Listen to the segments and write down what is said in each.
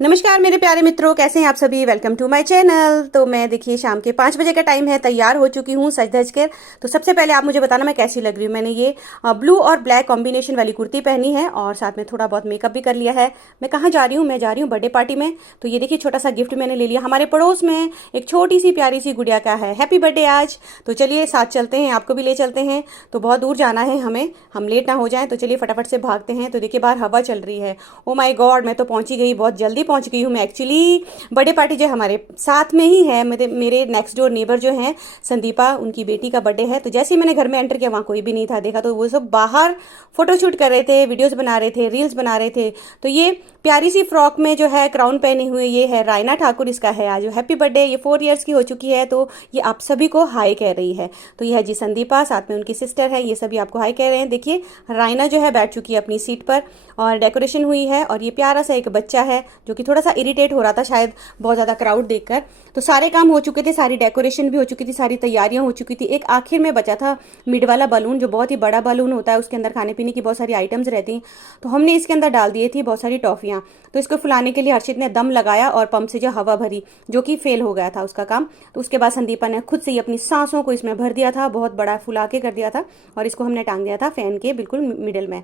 नमस्कार मेरे प्यारे मित्रों, कैसे हैं आप सभी। Welcome to my channel. तो मैं देखिए शाम के 5 बजे का टाइम है, तैयार हो चुकी हूँ सज धज कर। तो सबसे पहले आप मुझे बताना मैं कैसी लग रही हूँ। मैंने ये ब्लू और ब्लैक कॉम्बिनेशन वाली कुर्ती पहनी है और साथ में थोड़ा बहुत मेकअप भी कर लिया है। मैं कहाँ जा रही हूँ, मैं जा रही हूँ बर्थडे पार्टी में। तो ये देखिए छोटा सा गिफ्ट मैंने ले लिया। हमारे पड़ोस में एक छोटी सी प्यारी सी गुड़िया का है हैप्पी बर्थडे आज। तो चलिए साथ चलते हैं, आपको भी ले चलते हैं। तो बहुत दूर जाना है हमें, हम लेट ना हो जाएं। तो चलिए फटाफट से भागते हैं। तो देखिए बाहर हवा चल रही है। ओ माय गॉड, मैं तो पहुंची गई, बहुत जल्दी पहुंच गई हूँ मैं। एक्चुअली बर्थडे पार्टी जो हमारे साथ में ही है, मेरे नेक्स्ट डोर नेबर जो हैं संदीपा, उनकी बेटी का बर्थडे है। तो जैसे ही मैंने घर में एंटर किया वहाँ कोई भी नहीं था। देखा तो वो सब बाहर फोटोशूट कर रहे थे, वीडियोस बना रहे थे, रील्स बना रहे थे। तो ये प्यारी सी फ्रॉक में जो है क्राउन पहने हुए ये है रायना ठाकुर, इसका है आज हैप्पी बर्थडे। ये 4 इयर्स की हो चुकी है। तो ये आप सभी को हाई कह रही है। तो यह है जी संदीपा, साथ में उनकी सिस्टर है, ये सभी आपको हाई कह रहे हैं। देखिए रायना जो है बैठ चुकी है अपनी सीट पर और डेकोरेशन हुई है। और ये प्यारा सा एक बच्चा है जो कि थोड़ा सा इरिटेट हो रहा था शायद बहुत ज़्यादा क्राउड देखकर। तो सारे काम हो चुके थे, सारी डेकोरेशन भी हो चुकी थी, सारी तैयारियां हो चुकी थी। एक आखिर में बचा था मिड वाला बलून, जो बहुत ही बड़ा बलून होता है, उसके अंदर खाने पीने की बहुत सारी आइटम्स रहती हैं। तो हमने इसके अंदर डाल दिए थी बहुत सारी टॉफियाँ। तो इसको फुलाने के लिए हर्षित ने दम लगाया और पंप से जो हवा भरी, जो कि फेल हो गया था उसका काम। तो उसके बाद संदीपा ने खुद से ही अपनी सांसों को इसमें भर दिया था, बहुत बड़ा फुला के कर दिया था। और इसको हमने टांग दिया था फैन के बिल्कुल मिडिल में।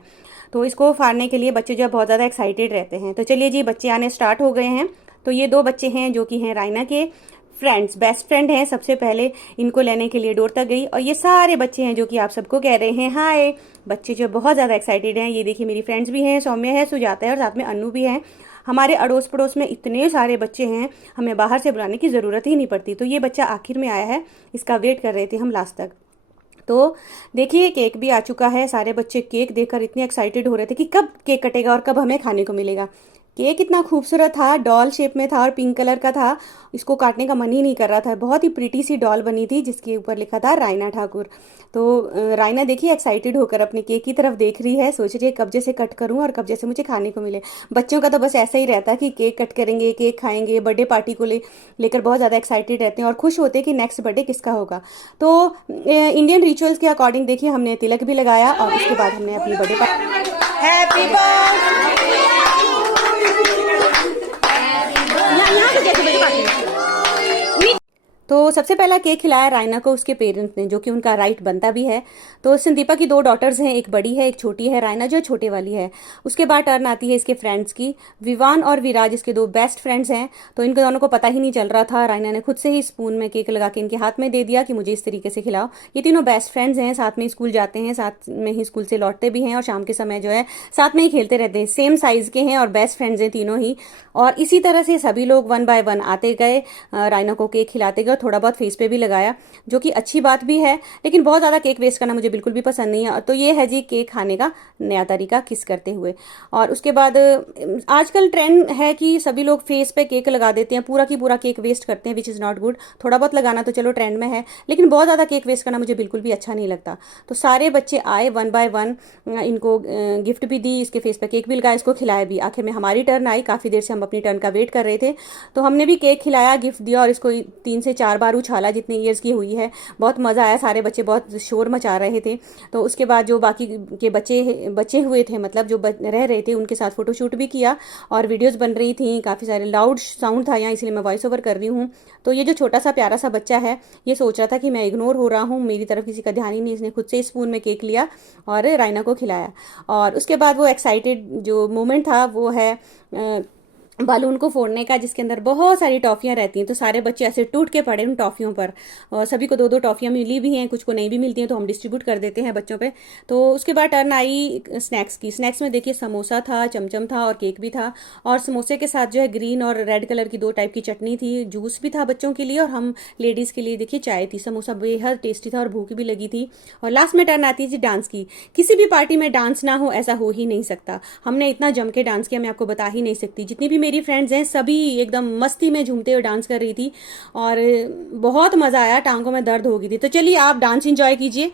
तो इसको फाड़ने के लिए बच्चे जो बहुत ज़्यादा एक्साइटेड रहते हैं। तो चलिए जी बच्चे आने स्टार्ट हो गए हैं। तो ये 2 बच्चे हैं जो कि हैं रायना के फ्रेंड्स, बेस्ट फ्रेंड हैं। सबसे पहले इनको लेने के लिए डोर तक गई। और ये सारे बच्चे हैं जो कि आप सबको कह रहे हैं हाय। बच्चे जो बहुत ज़्यादा एक्साइटेड हैं। ये देखिए मेरी फ्रेंड्स भी हैं, सौम्या है, सुजाता है और साथ में अन्नू भी हैं। हमारे अड़ोस पड़ोस में इतने सारे बच्चे हैं, हमें बाहर से बुलाने की ज़रूरत ही नहीं पड़ती। तो ये बच्चा आखिर में आया है, इसका वेट कर रहे थे हम लास्ट तक। तो देखिए केक भी आ चुका है। सारे बच्चे केक देखकर इतने एक्साइटेड हो रहे थे कि कब केक कटेगा और कब हमें खाने को मिलेगा। केक इतना खूबसूरत था, डॉल शेप में था और पिंक कलर का था। इसको काटने का मन ही नहीं कर रहा था। बहुत ही प्रीटी सी डॉल बनी थी जिसके ऊपर लिखा था रायना ठाकुर। तो रायना देखिए एक्साइटेड होकर अपने केक की तरफ देख रही है, सोच रही है कब जैसे कट करूं और कब जैसे मुझे खाने को मिले। बच्चों का तो बस ऐसा ही रहता है कि केक कट करेंगे, केक खाएंगे, बर्थडे पार्टी को लेकर बहुत ज़्यादा एक्साइटेड रहते हैं और खुश होते हैं कि नेक्स्ट बर्थडे किसका होगा। तो इंडियन रिचुअल्स के अकॉर्डिंग देखिए हमने तिलक भी लगाया और उसके बाद हमने अपनी बर्थडे पार्टी हैप्पी तो सबसे पहला केक खिलाया रायना को उसके पेरेंट्स ने, जो कि उनका राइट बनता भी है। तो संदीपा की 2 डॉटर्स हैं, एक बड़ी है एक छोटी है। रायना जो छोटे वाली है। उसके बाद टर्न आती है इसके फ्रेंड्स की। विवान और विराज इसके 2 बेस्ट फ्रेंड्स हैं। तो इनको दोनों को पता ही नहीं चल रहा था। रायना ने खुद से ही स्पून में केक लगा के इनके हाथ में दे दिया कि मुझे इस तरीके से खिलाओ। ये तीनों बेस्ट फ्रेंड्स हैं, साथ में स्कूल जाते हैं, साथ में ही स्कूल से लौटते भी हैं और शाम के समय जो है साथ में ही खेलते रहते हैं। सेम साइज के हैं और बेस्ट फ्रेंड्स हैं तीनों ही। और इसी तरह से सभी लोग 1 बाय 1 आते गए, रायना को केक खिलाते गए, थोड़ा बहुत फेस पे भी लगाया, जो कि अच्छी बात भी है। लेकिन बहुत ज़्यादा केक वेस्ट करना मुझे बिल्कुल भी पसंद नहीं है। तो ये है जी केक खाने का नया तरीका किस करते हुए। और उसके बाद आजकल ट्रेंड है कि सभी लोग फेस पे केक लगा देते हैं, पूरा की पूरा केक वेस्ट करते हैं, विच इज़ नॉट गुड। थोड़ा बहुत लगाना तो चलो ट्रेंड में है, लेकिन बहुत ज़्यादा केक वेस्ट करना मुझे बिल्कुल भी अच्छा नहीं लगता। तो सारे बच्चे आए 1 बाय 1, इनको गिफ्ट भी दी, इसके फेस पे केक भी लगाया, इसको खिलाया भी। आखिर में हमारी टर्न आई, काफ़ी देर से हम अपनी टर्न का वेट कर रहे थे। तो हमने भी केक खिलाया, गिफ्ट दिया और इसको 3 से 4 बार उछाला जितने ईयर्स की हुई है। बहुत मज़ा आया, सारे बच्चे बहुत शोर मचा रहे थे। तो उसके बाद जो बाकी के बच्चे हुए थे, मतलब जो रह रहे थे, उनके साथ फोटोशूट भी किया और वीडियोस बन रही थी। काफ़ी सारे लाउड साउंड था यहाँ, इसलिए मैं वॉइस ओवर कर रही हूँ। तो ये जो छोटा सा प्यारा सा बच्चा है, ये सोच रहा था कि मैं इग्नोर हो रहा हूँ, मेरी तरफ किसी का ध्यान ही नहीं। इसने खुद से स्पून में केक लिया और रायना को खिलाया। और उसके बाद वो एक्साइटेड जो मोमेंट था वो है बालून को फोड़ने का, जिसके अंदर बहुत सारी टॉफियां रहती हैं। तो सारे बच्चे ऐसे टूट के पड़े उन टॉफियों पर। और सभी को 2-2 टॉफियां मिली भी हैं, कुछ को नहीं भी मिलती हैं, तो हम डिस्ट्रीब्यूट कर देते हैं बच्चों पे। तो उसके बाद टर्न आई स्नैक्स की। स्नैक्स में देखिए समोसा था, चमचम था और केक भी था। और समोसे के साथ जो है ग्रीन और रेड कलर की 2 टाइप की चटनी थी। जूस भी था बच्चों के लिए और हम लेडीज़ के लिए देखिए चाय थी। समोसा बेहद टेस्टी था और भूख भी लगी थी। और लास्ट में टर्न आती है जी डांस की। किसी भी पार्टी में डांस ना हो ऐसा हो ही नहीं सकता। हमने इतना जम के डांस किया, मैं आपको बता ही नहीं सकती। जितनी भी मेरी फ्रेंड्स हैं सभी एकदम मस्ती में झूमते हुए डांस कर रही थी और बहुत मज़ा आया, टांगों में दर्द हो गई थी। तो चलिए आप डांस एंजॉय कीजिए।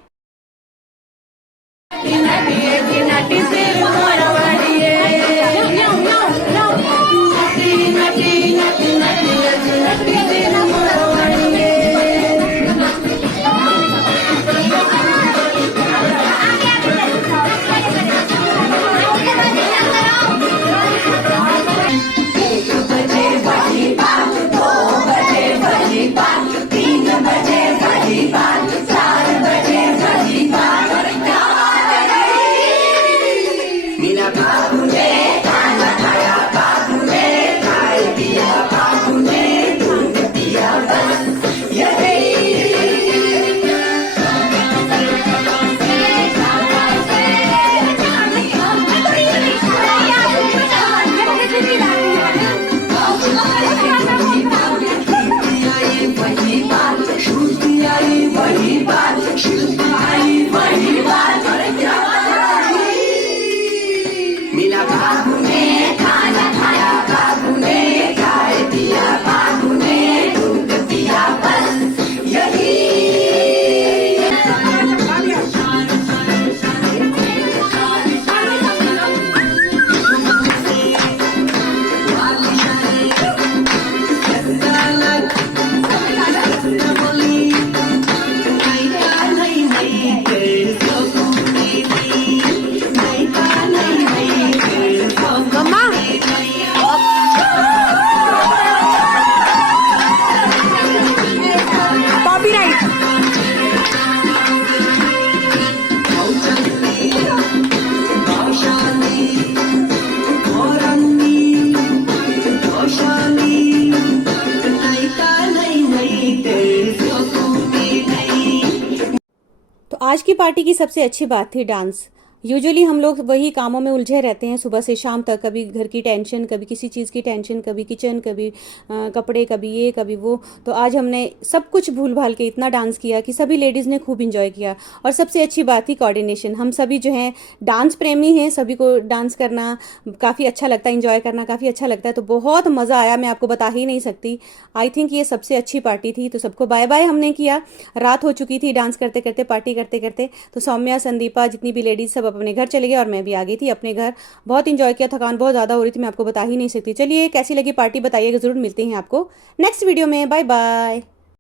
आज की पार्टी की सबसे अच्छी बात थी डांस। यूजुअली हम लोग वही कामों में उलझे रहते हैं सुबह से शाम तक, कभी घर की टेंशन, कभी किसी चीज़ की टेंशन, कभी किचन, कभी कपड़े, कभी ये कभी वो। तो आज हमने सब कुछ भूल भाल के इतना डांस किया कि सभी लेडीज़ ने खूब इंजॉय किया। और सबसे अच्छी बात थी कोऑर्डिनेशन। हम सभी जो हैं डांस प्रेमी हैं, सभी को डांस करना काफ़ी अच्छा लगता है, इंजॉय करना काफ़ी अच्छा लगता है। तो बहुत मज़ा आया, मैं आपको बता ही नहीं सकती। आई थिंक ये सबसे अच्छी पार्टी थी। तो सबको बाय बाय हमने किया। रात हो चुकी थी डांस करते करते, पार्टी करते करते। तो सौम्या, संदीपा, जितनी भी लेडीज सब अपने घर चले गए और मैं भी आ गई थी अपने घर। बहुत इंजॉय किया, थकान बहुत ज़्यादा हो रही थी, मैं आपको बता ही नहीं सकती। चलिए कैसी लगी पार्टी बताइएगा, ज़रूर मिलते हैं आपको नेक्स्ट वीडियो में। Bye bye.